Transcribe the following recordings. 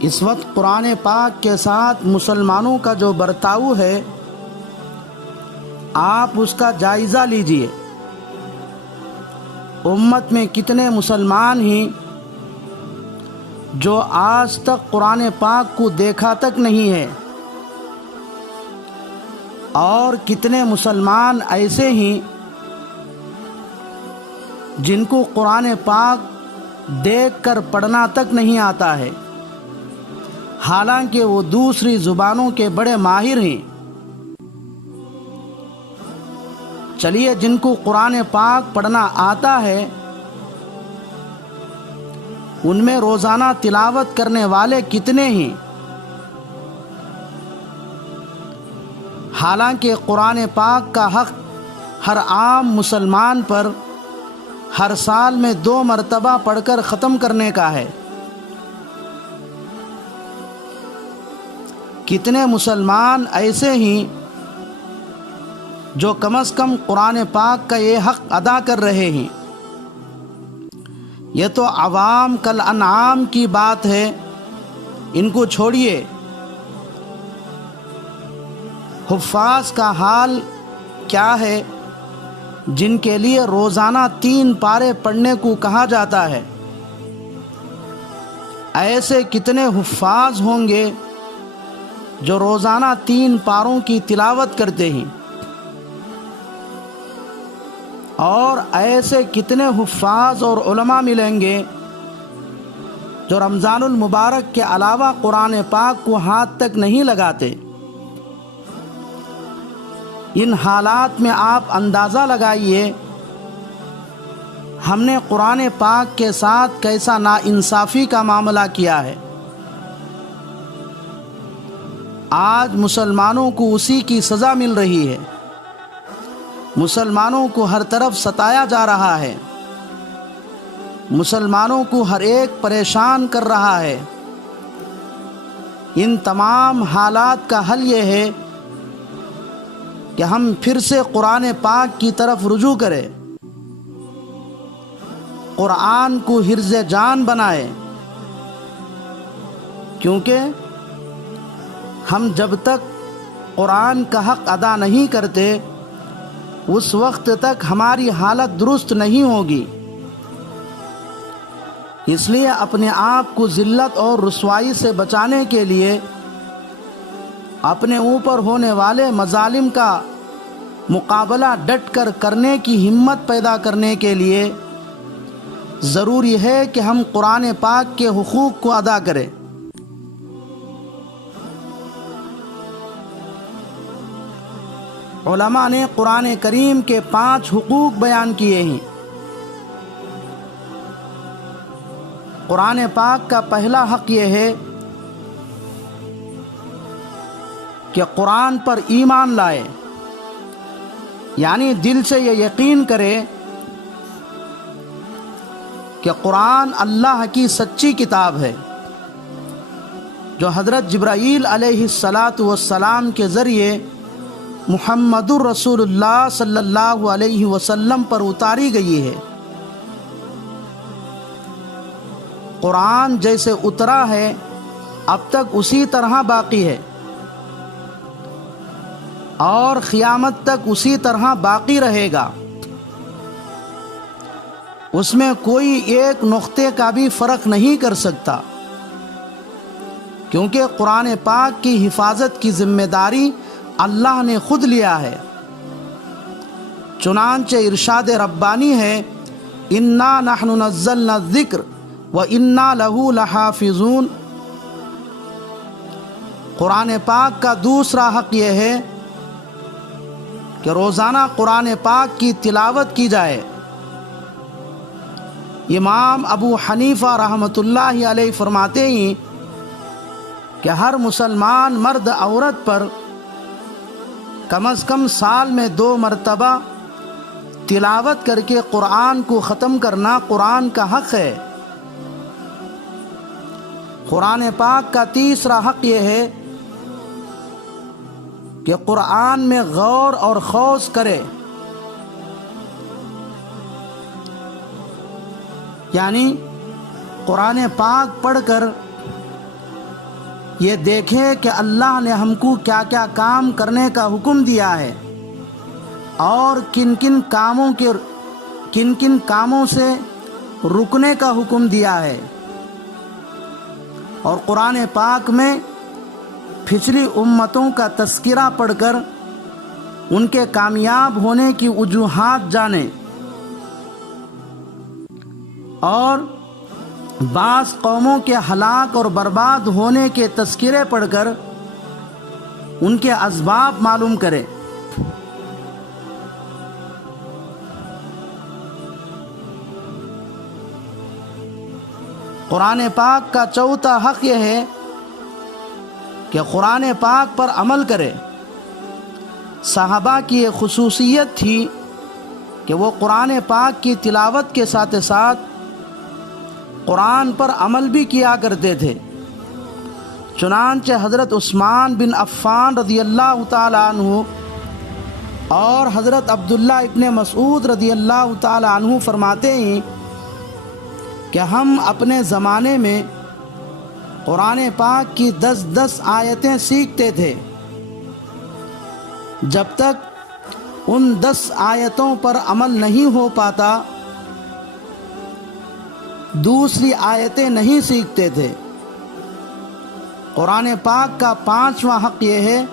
اس وقت قرآن پاک کے ساتھ مسلمانوں کا جو برتاؤ ہے، آپ اس کا جائزہ لیجئے۔ امت میں کتنے مسلمان ہیں جو آج تک قرآن پاک کو دیکھا تک نہیں ہے، اور کتنے مسلمان ایسے ہیں جن کو قرآن پاک دیکھ کر پڑھنا تک نہیں آتا ہے، حالانکہ وہ دوسری زبانوں کے بڑے ماہر ہیں۔ چلیے، جن کو قرآن پاک پڑھنا آتا ہے ان میں روزانہ تلاوت کرنے والے کتنے ہیں؟ حالانکہ قرآن پاک کا حق ہر عام مسلمان پر ہر سال میں 2 مرتبہ پڑھ کر ختم کرنے کا ہے۔ کتنے مسلمان ایسے ہیں جو کم از کم قرآن پاک کا یہ حق ادا کر رہے ہیں؟ یہ تو عوام کل انعام کی بات ہے، ان کو چھوڑیے۔ حفاظ کا حال کیا ہے جن کے لیے روزانہ 3 پارے پڑھنے کو کہا جاتا ہے؟ ایسے کتنے حفاظ ہوں گے جو روزانہ 3 پاروں کی تلاوت کرتے ہیں؟ اور ایسے کتنے حفاظ اور علماء ملیں گے جو رمضان المبارک کے علاوہ قرآن پاک کو ہاتھ تک نہیں لگاتے؟ ان حالات میں آپ اندازہ لگائیے ہم نے قرآن پاک کے ساتھ کیسا ناانصافی کا معاملہ کیا ہے۔ آج مسلمانوں کو اسی کی سزا مل رہی ہے، مسلمانوں کو ہر طرف ستایا جا رہا ہے، مسلمانوں کو ہر ایک پریشان کر رہا ہے۔ ان تمام حالات کا حل یہ ہے کہ ہم پھر سے قرآن پاک کی طرف رجوع کریں، قرآن کو حرز جان بنائیں، کیونکہ ہم جب تک قرآن کا حق ادا نہیں کرتے اس وقت تک ہماری حالت درست نہیں ہوگی۔ اس لیے اپنے آپ کو ذلت اور رسوائی سے بچانے کے لیے اپنے اوپر ہونے والے مظالم کا مقابلہ ڈٹ کر کرنے کی ہمت پیدا کرنے کے لیے ضروری ہے کہ ہم قرآن پاک کے حقوق کو ادا کریں۔ علماء نے قرآن کریم کے 5 حقوق بیان کیے ہیں۔ قرآن پاک کا پہلا حق یہ ہے کہ قرآن پر ایمان لائے، یعنی دل سے یہ یقین کرے کہ قرآن اللہ کی سچی کتاب ہے جو حضرت جبرائیل علیہ السلام کے ذریعے محمد الرسول اللہ صلی اللہ علیہ وسلم پر اتاری گئی ہے۔ قرآن جیسے اترا ہے اب تک اسی طرح باقی ہے اور قیامت تک اسی طرح باقی رہے گا۔ اس میں کوئی ایک نقطے کا بھی فرق نہیں کر سکتا، کیونکہ قرآن پاک کی حفاظت کی ذمہ داری اللہ نے خود لیا ہے۔ چنانچہ ارشاد ربانی ہے، انا نحن نزلنا الذکر وانا لہ لحافظون۔ قرآن پاک کا دوسرا حق یہ ہے کہ روزانہ قرآن پاک کی تلاوت کی جائے۔ امام ابو حنیفہ رحمۃ اللہ علیہ فرماتے ہیں کہ ہر مسلمان مرد عورت پر کم از کم سال میں 2 مرتبہ تلاوت کر کے قرآن کو ختم کرنا قرآن کا حق ہے۔ قرآن پاک کا تیسرا حق یہ ہے کہ قرآن میں غور اور خوض کرے، یعنی قرآن پاک پڑھ کر یہ دیکھیں کہ اللہ نے ہم کو کیا کیا کام کرنے کا حکم دیا ہے اور کن کن کاموں سے رکنے کا حکم دیا ہے۔ اور قرآن پاک میں پچھلی امتوں کا تذکرہ پڑھ کر ان کے کامیاب ہونے کی وجوہات جانیں، اور بعض قوموں کے ہلاک اور برباد ہونے کے تذکرے پڑھ کر ان کے اسباب معلوم کریں۔ قرآن پاک کا چوتھا حق یہ ہے کہ قرآن پاک پر عمل کرے۔ صحابہ کی یہ خصوصیت تھی کہ وہ قرآن پاک کی تلاوت کے ساتھ ساتھ قرآن پر عمل بھی کیا کرتے تھے۔ چنانچہ حضرت عثمان بن عفان رضی اللہ تعالیٰ عنہ اور حضرت عبداللہ ابن مسعود رضی اللہ تعالیٰ عنہ فرماتے ہیں کہ ہم اپنے زمانے میں قرآن پاک کی 10 آیتیں سیکھتے تھے۔ جب تک ان 10 آیتوں پر عمل نہیں ہو پاتا دوسری آیتیں نہیں سیکھتے تھے۔ قرآن پاک کا 5واں حق یہ ہے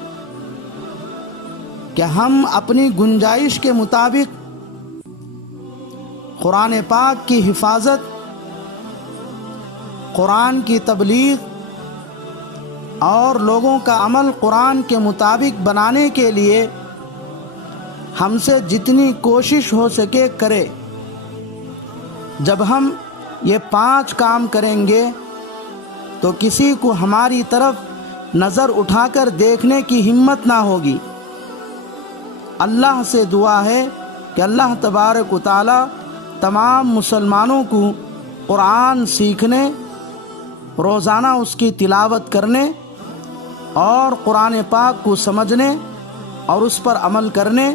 کہ ہم اپنی گنجائش کے مطابق قرآن پاک کی حفاظت، قرآن کی تبلیغ اور لوگوں کا عمل قرآن کے مطابق بنانے کے لیے ہم سے جتنی کوشش ہو سکے کرے۔ جب ہم یہ 5 کام کریں گے تو کسی کو ہماری طرف نظر اٹھا کر دیکھنے کی ہمت نہ ہوگی۔ اللہ سے دعا ہے کہ اللہ تبارک و تعالی تمام مسلمانوں کو قرآن سیکھنے، روزانہ اس کی تلاوت کرنے اور قرآن پاک کو سمجھنے اور اس پر عمل کرنے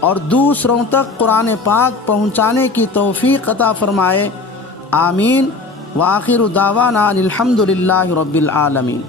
اور دوسروں تک قرآن پاک پہنچانے کی توفیق عطا فرمائے۔ آمین۔ وآخر دعوانا الحمد للہ رب العالمین۔